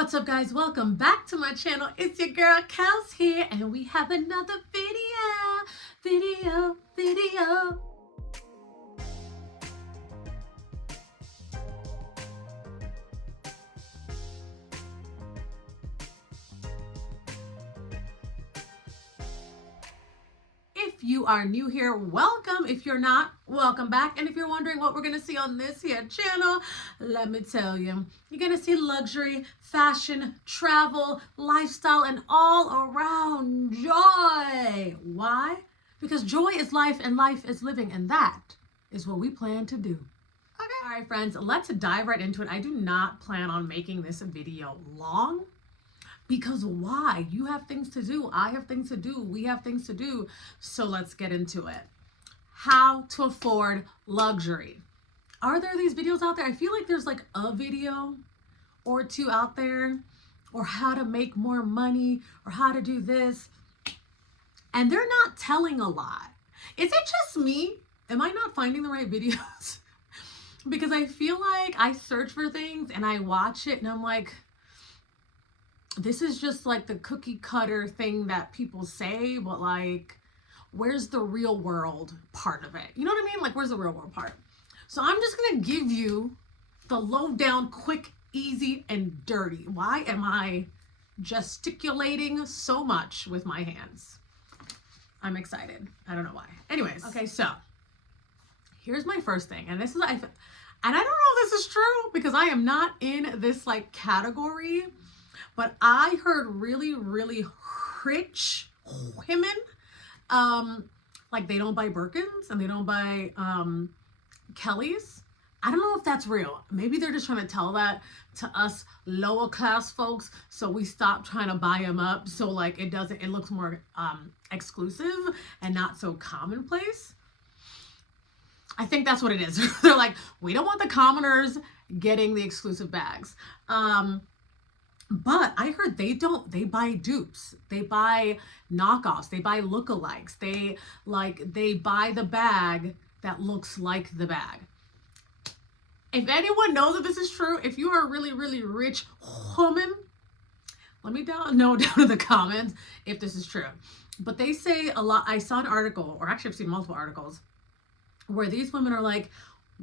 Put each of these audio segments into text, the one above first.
What's up, guys? Welcome back to my channel. It's your girl Kels here, and we have another video. If you are new here, welcome. If you're not, welcome back. And if you're wondering what we're going to see on this here channel, let me tell you. You're going to see luxury, fashion, travel, lifestyle, and all around joy. Why? Because joy is life and life is living, and that is what we plan to do. Okay. All right, friends, let's dive right into it. I do not plan on making this video long. Because why? You have things to do. I have things to do. We have things to do. So let's get into it. How to afford luxury. Are there these videos out there? I feel like there's like a video or two out there, or how to make more money, or how to do this. And they're not telling a lot. Is it just me? Am I not finding the right videos? Because I feel like I search for things and I watch it and I'm like, this is just like the cookie cutter thing that people say, but like, where's the real world part of it? You know what I mean? Like, where's the real world part? So I'm just going to give you the lowdown, quick, easy, and dirty. Why am I gesticulating so much with my hands? I'm excited. I don't know why. Anyways, okay, so here's my first thing. And this is, and I don't know if this is true because I am not in this like category. But I heard really, really rich women, like they don't buy Birkins and they don't buy Kellys. I don't know if that's real. Maybe they're just trying to tell that to us lower class folks, so we stop trying to buy them up. So like it looks more exclusive and not so commonplace. I think that's what it is. They're like, we don't want the commoners getting the exclusive bags. But I heard they buy dupes, they buy knockoffs, they buy lookalikes, they buy the bag that looks like the bag. If anyone knows if this is true, if you are a really, really rich woman, let me know down in the comments if this is true. But they say a lot. I saw an article, or actually I've seen multiple articles, where these women are like,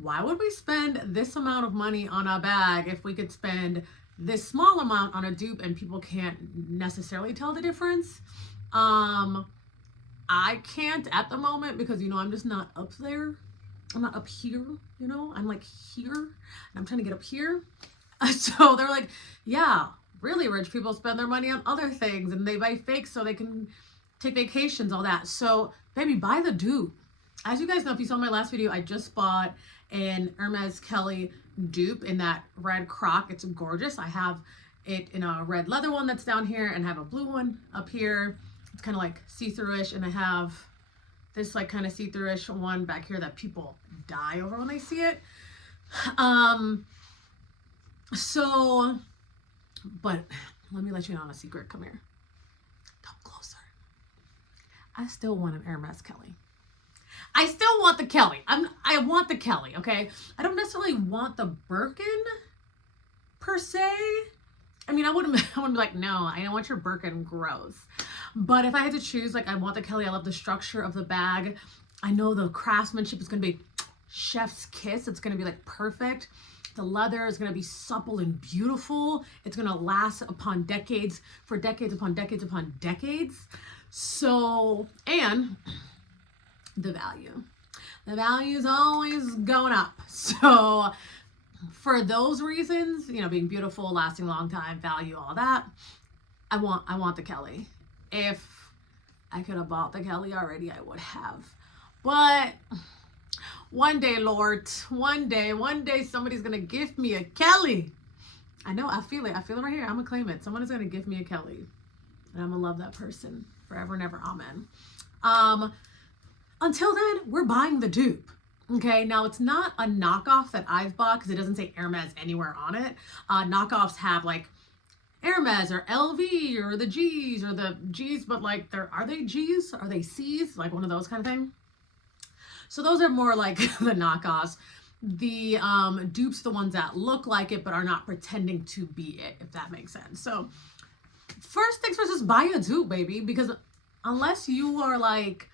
why would we spend this amount of money on a bag if we could spend this small amount on a dupe and people can't necessarily tell the difference? I can't at the moment because, you know, I'm just not up there. I'm not up here, you know, I'm like here and I'm trying to get up here. So they're like, yeah, really rich people spend their money on other things and they buy fakes so they can take vacations, all that. So baby, buy the dupe. As you guys know, if you saw my last video, I just bought an Hermes Kelly dupe in that red croc. It's gorgeous. I have it in a red leather one that's down here and I have a blue one up here. It's kind of like see-through-ish, and I have this like kind of see-through-ish one back here that people die over when they see it. So, but let me let you know on a secret. Come here. Come closer. I still want an Hermes Kelly. I still want the Kelly. I want the Kelly, okay? I don't necessarily want the Birkin per se. I mean, I wouldn't be like, no, I don't want your Birkin, gross. But if I had to choose, like, I want the Kelly. I love the structure of the bag. I know the craftsmanship is going to be chef's kiss. It's going to be like perfect. The leather is going to be supple and beautiful. It's going to last upon decades, for decades upon decades upon decades. So, and the value is always going up. So for those reasons, you know, being beautiful, lasting a long time, value, all that, I want the Kelly. If I could have bought the Kelly already, I would have. But one day, Lord, one day somebody's gonna give me a Kelly. I know, I feel it right here. I'm gonna claim it. Someone is gonna give me a Kelly, and I'm gonna love that person forever and ever. Amen. Until then, we're buying the dupe. Okay, now it's not a knockoff that I've bought because it doesn't say Hermes anywhere on it. Knockoffs have like Hermes or LV or the G's or the G's, but like are they G's? Are they C's? Like one of those kind of thing. So those are more like the knockoffs. The dupes, the ones that look like it but are not pretending to be it, if that makes sense. So first things first, just buy a dupe, baby, because unless you are like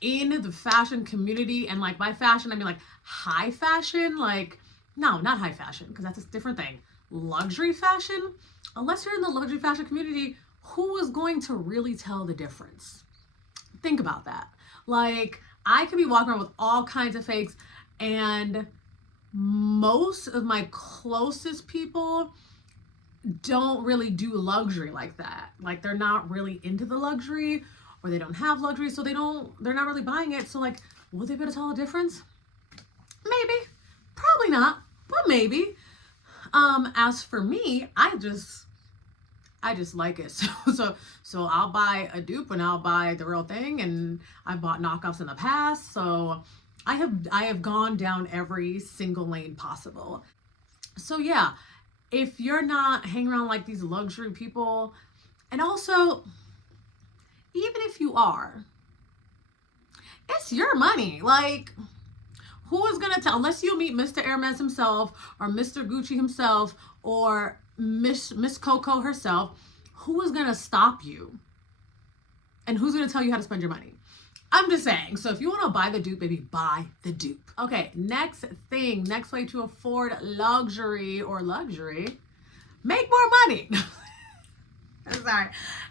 in the fashion community, and like by fashion I mean like high fashion, like no, not high fashion because that's a different thing, luxury fashion, unless you're in the luxury fashion community, who is going to really tell the difference? Think about that. Like, I could be walking around with all kinds of fakes, and most of my closest people don't really do luxury like that. Like, they're not really into the luxury, or they don't have luxury, so they're not really buying it. So like, will they be able to tell a difference? Maybe. Probably not, but maybe. As for me, I just like it. So I'll buy a dupe and I'll buy the real thing, and I've bought knockoffs in the past. So I have gone down every single lane possible. So yeah, if you're not hanging around like these luxury people, and also even if you are, it's your money. Like, who is gonna tell, unless you meet Mr. Hermes himself or Mr. Gucci himself or Miss Coco herself, who is gonna stop you? And who's gonna tell you how to spend your money? I'm just saying. So if you wanna buy the dupe, baby, buy the dupe. Okay, next thing, next way to afford luxury, make more money. I'm sorry.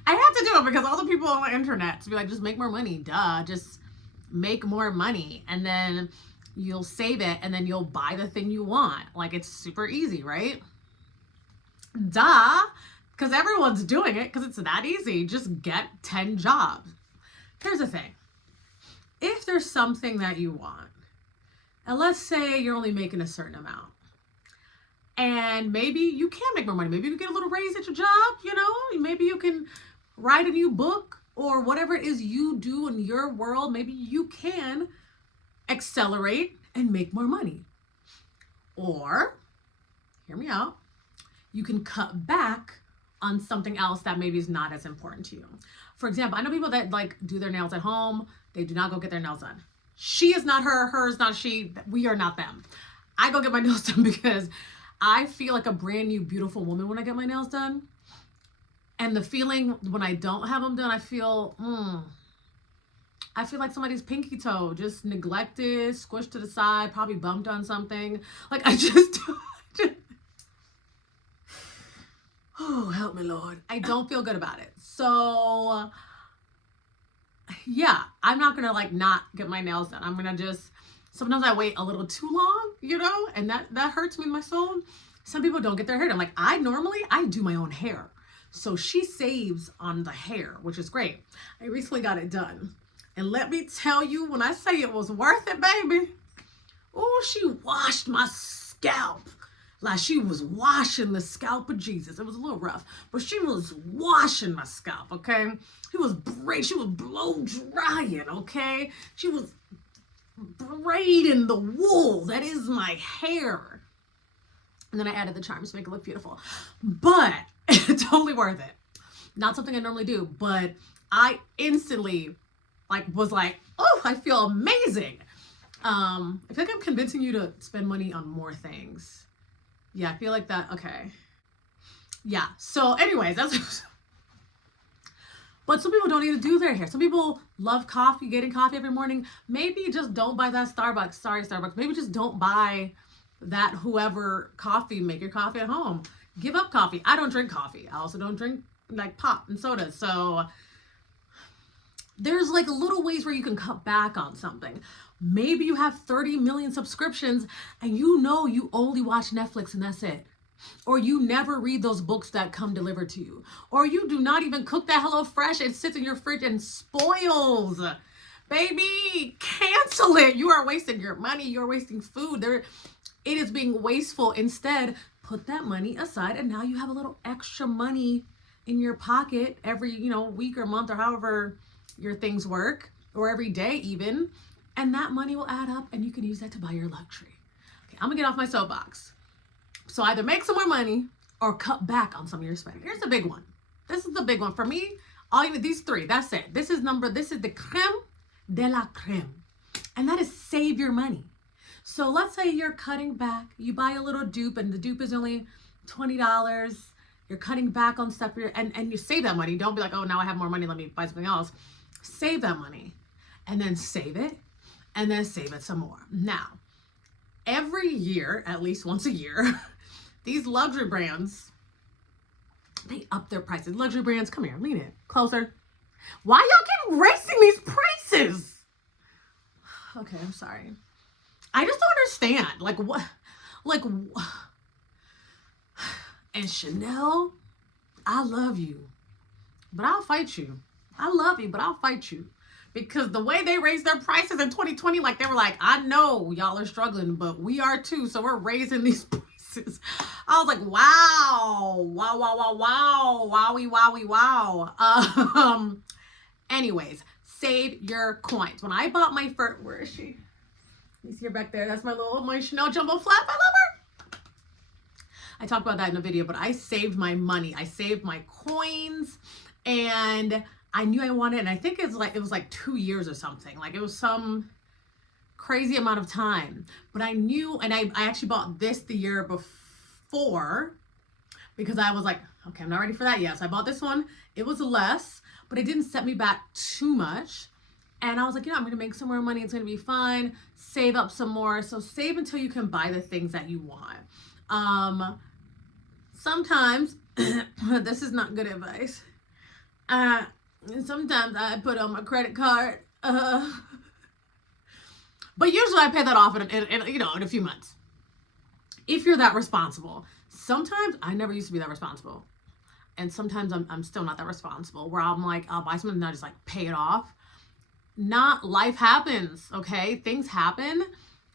I have to do it because all the people on the internet to be like, just make more money. Duh, just make more money. And then you'll save it, and then you'll buy the thing you want. Like, it's super easy, right? Duh, because everyone's doing it because it's that easy. Just get 10 jobs. Here's the thing. If there's something that you want, and let's say you're only making a certain amount, and maybe you can make more money. Maybe you get a little raise at your job, you know? Maybe you can write a new book or whatever it is you do in your world. Maybe you can accelerate and make more money. Or, hear me out, you can cut back on something else that maybe is not as important to you. For example, I know people that like do their nails at home. They do not go get their nails done. She is not her, her is not she. We are not them. I go get my nails done because I feel like a brand new beautiful woman when I get my nails done. And the feeling when I don't have them done, I feel like somebody's pinky toe, just neglected, squished to the side, probably bumped on something. Like, I just oh, help me, Lord. I don't feel good about it. So yeah, I'm not gonna like not get my nails done. I'm gonna just, sometimes I wait a little too long, you know, and that hurts me in my soul. Some people don't get their hair done. Like, I do my own hair. So she saves on the hair, which is great. I recently got it done. And let me tell you, when I say it was worth it, baby, oh, she washed my scalp like she was washing the scalp of Jesus. It was a little rough, but she was washing my scalp, okay? She was blow drying, okay? She was braiding the wool. That is my hair. And then I added the charms to make it look beautiful. But it's totally worth it. Not something I normally do, but I instantly was like, oh, I feel amazing. I feel like I'm convincing you to spend money on more things. Yeah, I feel like that. Okay. Yeah. So anyways, that's but some people don't need to do their hair. Some people love coffee, getting coffee every morning. Maybe just don't buy that Starbucks. Sorry, Starbucks. Maybe just don't buy that whoever coffee. Make your coffee at home. Give up coffee. I don't drink coffee. I also don't drink like pop and sodas. So there's like little ways where you can cut back on something. Maybe you have 30 million subscriptions and you know you only watch Netflix and that's it. Or you never read those books that come delivered to you. Or you do not even cook that HelloFresh. It sits in your fridge and spoils. Baby, cancel it. You are wasting your money. You're wasting food. It is being wasteful. Instead, put that money aside and now you have a little extra money in your pocket every, week or month or however your things work, or every day even, and that money will add up and you can use that to buy your luxury. Okay, I'm gonna get off my soapbox. So either make some more money or cut back on some of your spending. Here's the big one. This is the big one for me. These three, that's it. This is the creme de la creme, and that is save your money. So let's say you're cutting back, you buy a little dupe and the dupe is only $20. You're cutting back on stuff and you save that money. Don't be like, oh, now I have more money, let me buy something else. Save that money and then save it and then save it some more. Now, every year, at least once a year, these luxury brands, they up their prices. Luxury brands, come here, lean in, closer. Why y'all keep raising these prices? Okay, I'm sorry. I just don't understand. Like what? And Chanel, I love you, but I'll fight you. I love you, but I'll fight you. Because the way they raised their prices in 2020, like they were like, I know y'all are struggling, but we are too. So we're raising these prices. I was like, wow, wow, wow, wow, wow, wowie, wowie, wow. Anyways, save your coins. When I bought my first, where is she? You see her back there? That's my Chanel jumbo flap. I love her. I talked about that in a video, but I saved my money. I saved my coins, and I knew I wanted it. And I think it was like 2 years or something. Like it was some crazy amount of time. But I knew, and I actually bought this the year before because I was like, okay, I'm not ready for that yet. So I bought this one. It was less, but it didn't set me back too much. And I was like, I'm going to make some more money. It's going to be fine. Save up some more. So save until you can buy the things that you want. Sometimes, this is not good advice. Sometimes I put on my credit card. But usually I pay that off in a few months. If you're that responsible. Sometimes, I never used to be that responsible. And sometimes I'm still not that responsible. Where I'm like, I'll buy something and I just like pay it off. Life happens, okay? Things happen.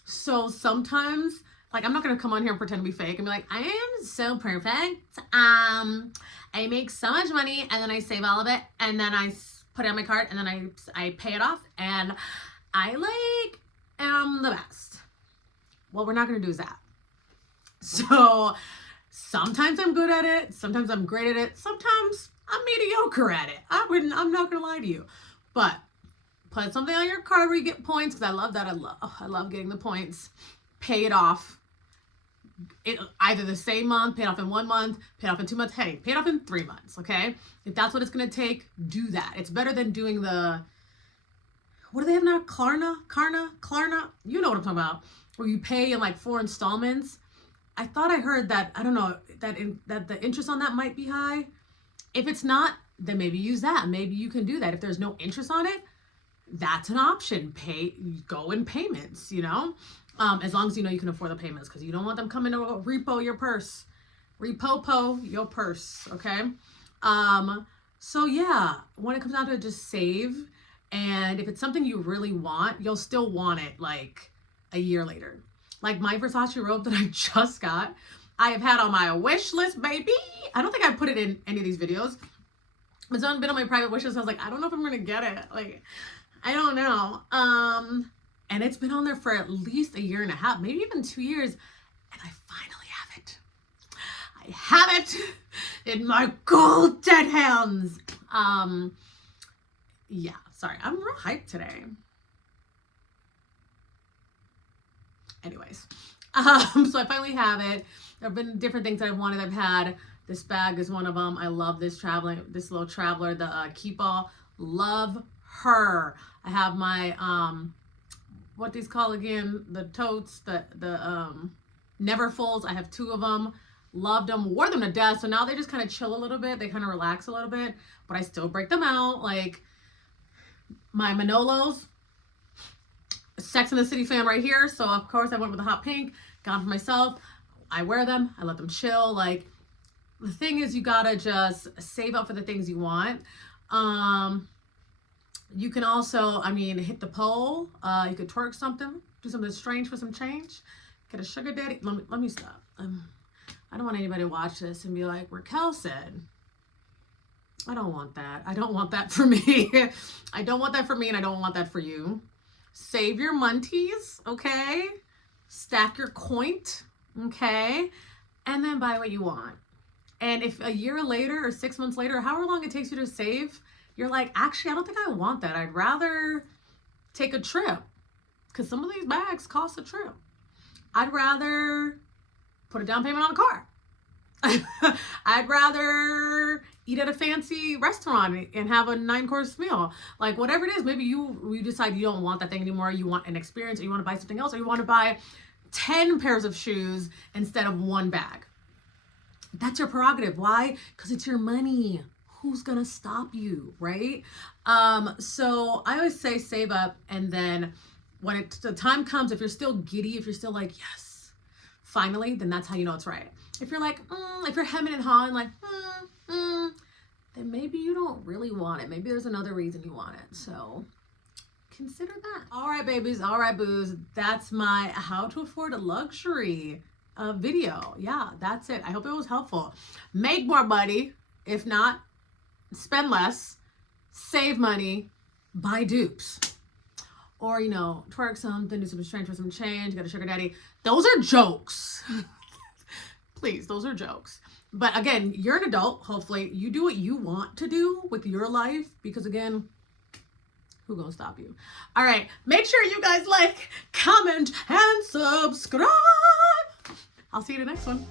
So sometimes, like, I'm not gonna come on here and pretend to be fake and be like, I am so perfect. I make so much money and then I save all of it and then I put it on my card and then I pay it off and I like am the best. What we're not gonna do is that. So sometimes I'm good at it. Sometimes I'm great at it. Sometimes I'm mediocre at it. I'm not gonna lie to you, but put something on your card where you get points, because I love that. I love getting the points. Pay it off. Either the same month, pay it off in 1 month, pay it off in 2 months. Hey, pay it off in 3 months, okay? If that's what it's going to take, do that. It's better than doing what do they have now? Klarna? You know what I'm talking about. Where you pay in like 4 installments. I thought I heard that, I don't know, that the interest on that might be high. If it's not, then maybe use that. Maybe you can do that. If there's no interest on it, that's an option. Go in payments, as long as you know you can afford the payments, because you don't want them coming to repo your purse, okay? So yeah, when it comes down to it, just save. And if it's something you really want, you'll still want it like a year later. Like my Versace robe that I just got, I have had on my wish list, baby. I don't think I put it in any of these videos. It's been on my private wish list. I was like, I don't know if I'm gonna get it. Like, I don't know. And it's been on there for at least 1.5 years, maybe even 2 years. And I finally have it. I have it in my golden hands. Yeah, sorry. I'm real hyped today. Anyways, so I finally have it. There have been different things that I've wanted. I've had, this bag is one of them. I love this little traveler, the Keepa. Love her. I have my what these call again, the totes, the never folds. I have 2 of them. Loved them, wore them to death. So now they just kind of chill a little bit. They kind of relax a little bit, but I still break them out. Like my Manolos, Sex and the City fan right here. So of course I went with the hot pink, got them for myself. I wear them, I let them chill. Like the thing is, you gotta just save up for the things you want. You can also, hit the pole. You could twerk something, do something strange for some change. Get a sugar daddy. Let me stop. I don't want anybody to watch this and be like, Raquel said. I don't want that. I don't want that for me. I don't want that for me, and I don't want that for you. Save your munties, okay? Stack your coint, okay? And then buy what you want. And if a year later or 6 months later, however long it takes you to save, you're like, actually, I don't think I want that. I'd rather take a trip, because some of these bags cost a trip. I'd rather put a down payment on a car. I'd rather eat at a fancy restaurant and have a 9-course meal. Like whatever it is, maybe you decide you don't want that thing anymore. You want an experience, or you want to buy something else, or you want to buy 10 pairs of shoes instead of one bag. That's your prerogative. Why? Because it's your money. Who's gonna stop you, right? So I always say save up, and then when the time comes, if you're still giddy, if you're still like, yes, finally, then that's how you know it's right. If you're like, if you're hemming and hawing, like, then maybe you don't really want it. Maybe there's another reason you want it. So consider that. All right, babies. All right, boos. That's my how to afford a luxury video. Yeah, that's it. I hope it was helpful. Make more money. If not, spend less, save money, buy dupes. Or, you know, twerk something, do some exchange for some change, get a sugar daddy. Those are jokes. Please, those are jokes. But again, you're an adult. Hopefully you do what you want to do with your life, because again, who gonna stop you? All right, make sure you guys like, comment, and subscribe. I'll see you in the next one.